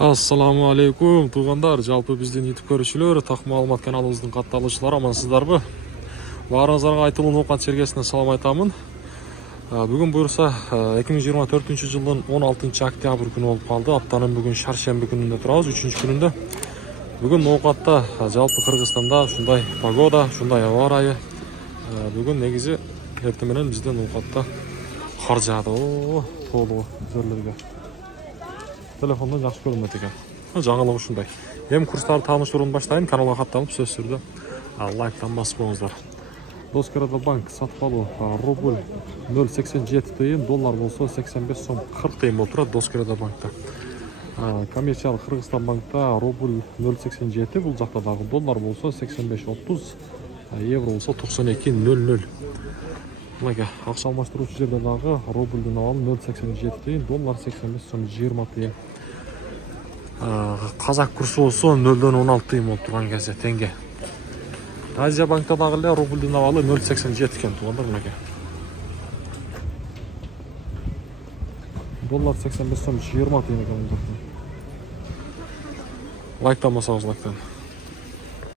Ассаламу алейкум туғандар, жалпы бізден YouTube көрушілер, тақ маалымат каналыбыздың катталушылары амансыздарбы? Баарыңыздарга айтылуун оокат сергесинен салам айтамын. Бүгүн буюрса 2024 жылдын 16 октябрь күнү болуп калды. Аптанын бүгүн шаршемби күнүндө турабыз, 3 күнүндө. Бүгүн оокатта жалпы Кыргызстанда ушундай погода, ушундай аба ырайы. Бүгүн негизи эртең менен бизден оокатта кар жаады. Тоолуу жерлерге. Telefondan жақсы көрінмеді екен. Жаңалық ушундай. Эми курстарды тааныштырууну баштайын. Каналга катталып сөз түрдө лайктан басып коюңуздар. Доскоредо банк сатып алуу рубль 0,87 тыйын, доллар болсо 85 сом 40 тыйын болуп турат Доскоредо банкта. Коммерциялы Кыргызстан банкта рубль 0,87, бул жакта дагы доллар болсо 85,30, евро болсо 92,00. Мынакей акча алмаштыруучу жерде дагы рубльдин абалы 0,87 тыйын, доллар 85 сом 20 тыйын. Казак курсу болсо 0,16 тыйын болуп турган кезде теңге. Азия банкта дагы эле рубльдин абалы 0,87 экен туугандар, мынакей. Доллар 85 сом 20 тыйын экен. Лайктан басабыз, лайктан.